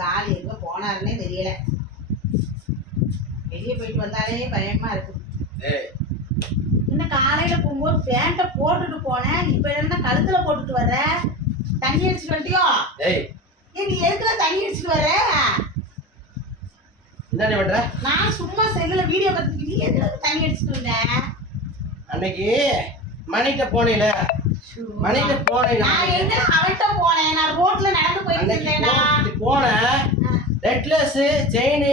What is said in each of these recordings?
இருக்கு ஆள் எங்க போனாருன்னே தெரியல. வெளியே போயிட்டு வந்தாலே பயமா இருக்கு. இன்னும் காலையில போகும்போது பேண்ட்டை போட்டுட்டு போனேன். இப்ப என்ன கழுத்துல போட்டுட்டு வர்ற? தண்ணி அடிச்சுட்டு வந்துட்டியோ? ஏய். நீ எதுக்குல தண்ணி அடிச்சுட்டு வர்ற? என்ன பண்ற? நான் சும்மா செல்லுல வீடியோ பார்த்துட்டு நீ எதுக்கு தண்ணி அடிச்சுட்டு வந்த? அன்னைக்கு மணிகிட்ட போனீல. போனேன் நான். எங்க அவன்கிட்ட போனேன்? நான் ரோட்ல நடந்து போயிட்டு இருந்தேனா போனேன் நெக்லஸ் செயின்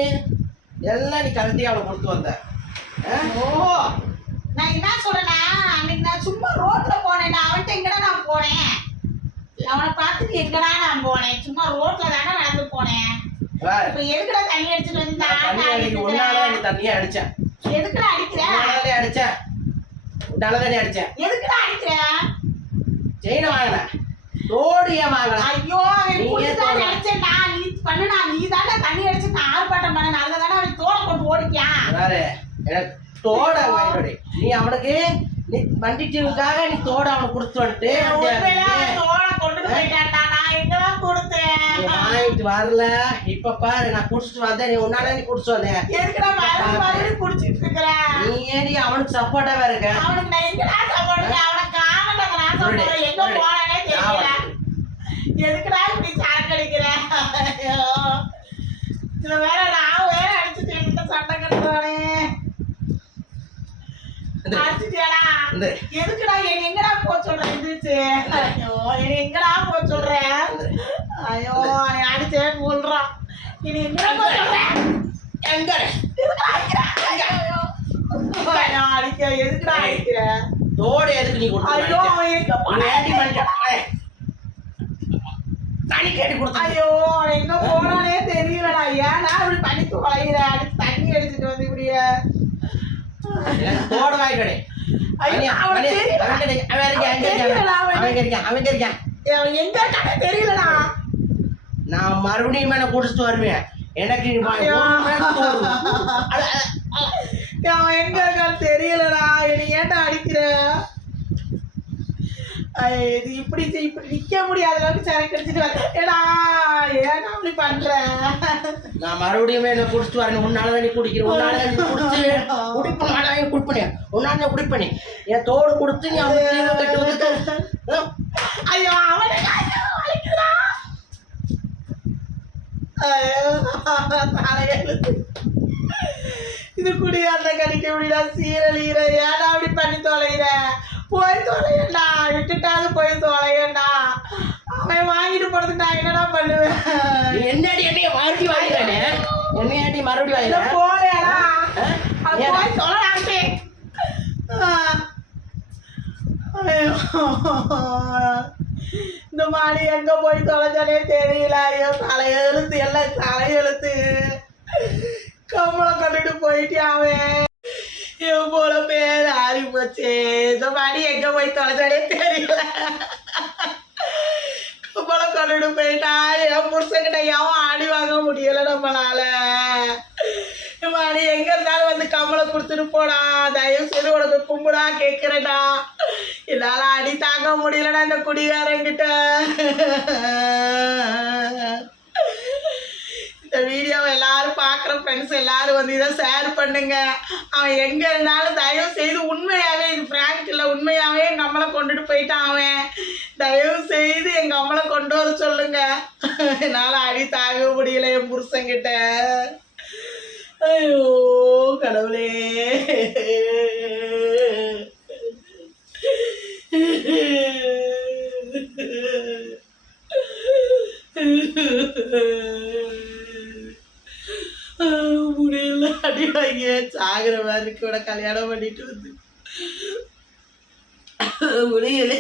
எல்லாம் நீ கழட்டி கொடுத்து வந்த? ஓ நான் என்ன சொல்றேன்னா அன்னைக்கு நான் சும்மா ரோட்ல போனேன் நான் அவன்கிட்ட எங்கடா நான் போனேன்? அவனை பார்த்துட்டு எங்கடா நான் போனேன்? சும்மா ரோட்ல தானே நடந்து போனேன்? இப்ப எதுக்குடா தண்ணி அடிச்சுட்டு வந்து நான் தண்ணி தண்ணியை அடிச்சேன். எதுக்குடா அடிக்கிற? அடிச்சேன். உன்னால தானே அடிச்சேன். எதுக்குடா அடிக்கிற? செயினை வாங்கினேன் தோடிய வாங்கினேன் ஐயோ அவன் தோட? நினைச்சேன் நான் நீ பண்ணுனா நீ தானே தண்ணி அடிச்சு நான் ஆர்ப்பாட்டம் பண்ண அதுல தானே அவன் தோலை போட்டு ஓடிக்கான் பாரு எனக்கு தோட வாங்கிடு நீ அவனுக்கு நீ வண்டிட்டுக்காக நீ தோட அவனுக்கு கொடுத்து வந்துட்டு கொண்டு போயிட்டான்டா நான் கொடுத்தேன்? வாங்கிட்டு வரல. இப்ப பாரு நான் குடிச்சிட்டு வந்தேன் நீ உன்னால நீ குடிச்சு வந்தேன் குடிச்சிட்டு நீ ஏடி அவனுக்கு சப்போர்ட்டாவே இருக்க? அவனுக்கு நான் எங்கடா சாப்பாடு அவனை காணல நான் சொல்றேன் எங்க போனானே தெரியல எதுக்குடா இப்படி சரக்கு அடிக்கிற ஐயோ இதுல வேற நான் வேற அடிச்சுட்டு என்கிட்ட சண்டை கட்டுவானே இந்த- அடிச்சுட்டியாடா? எதுக்குடா என்ன எங்கடா போ சொல்ற? எந்திரிச்சு. ஐயோ என்ன எங்கடா போ சொல்ற? ஐயோ அடிச்சே கொள்றான் நீ எங்கடா போ சொல்ற? எங்க? அடிக்க எதுக்குடா அடிக்கிற? தோட எதுக்கு நீ கொடுத்து ஐயோ அவன் எங்க நீ ஏடி போனான் பண்ணிட்ட ஏய். தண்ணி கேட்டு கொடுத்து ஐயோ எங்க போனானே தெரியலடா. ஏன்டா இப்படி பண்ணி தொலைகிற அடிச்சு தண்ணி அடிச்சுட்டு வந்து இப்படியே. எங்க இருக்கானே தெரியலடா. நான் மறுபடியும் மேல குடிச்சிட்டு வருவேன். எனக்கு நீ எங்க தெரியலடா. என்னை ஏன்டா அடிக்கிற? இது இப்படி செய்- இப்படி நிக்க முடியாத அளவுக்கு சரக்கு அடிச்சுட்டு வர ஏடா ஏன்டா அப்படி பண்ற? நான் மறுபடியும் என்ன குடிச்சிட்டு வரேன். உன்னால நீ குடிக்கிற. உன்னால நீ குடிச்சு குடிப்ப மாட்டாங்க குடிப்பனே உன்னால குடிப்பனே என் தோடு கொடுத்து நீ அவன் கட்டி வந்து ஐயோ அவனுக்கு தலையெழுத்து இது குடி அந்த கடிக்க முடியல சீரழிகிற ஏன்டா அப்படி பண்ணி தொலைகிற போய் தொலையண்டா விட்டுட்டாலும் போய் தொலையண்டா. அவன் வாங்கிட்டு போறதுக்கு நான் என்னடா பண்ணுவேன்? என்னடி என்னைய மறுபடியும் வாங்கிடானே? என்னையாடி மறுபடியும் இத வாங்கிட போலேடா அது? போய் ஐயோ. இந்த மாடி எங்க போய் தொலைஞ்சானே தெரியல. ஐயோ தலையெழுத்து எல்லாம் தலையெழுத்து. கம்பளம் கட்டிட்டு போயிட்டு அவன்? ஆறி போச்சு இந்த மாடி எங்க போய் தொலைஞ்சானே தெரியல. கம்பளம் கொண்டுட்டு போயிட்டா. என் புருஷன்கிட்ட எவன் ஆடி வாங்க முடியல நம்மளால? மாடி எங்க இருந்தாலும் வந்து கம்பளை கொடுத்துட்டு போடா. தயவு செய்து உனக்கு கும்பிடா கேட்குறேடா என்னால அடி தாங்க முடியலடா இந்த குடிகாரங்கிட்ட இந்த வீடியோவை எல்லாம் பார்க்குற ஃப்ரெண்ட்ஸ் எல்லாரும் வந்து இதை ஷேர் பண்ணுங்க. அவன் எங்க இருந்தாலும் தயவு செய்து உண்மையாவே இது பிராங்க் இல்லை. உண்மையாவே எங்க அம்மளை கொண்டுட்டு போயிட்டான் அவன். தயவு செய்து எங்க அம்மளை கொண்டு வர சொல்லுங்க. என்னால அடி தாங்க முடியல என் புருஷங்கிட்ட ஐயோ கடவுளே. முடியல அடி சாகுற மாதிரி கூட கல்யாணம் பண்ணிட்டு வந்து. முடியல.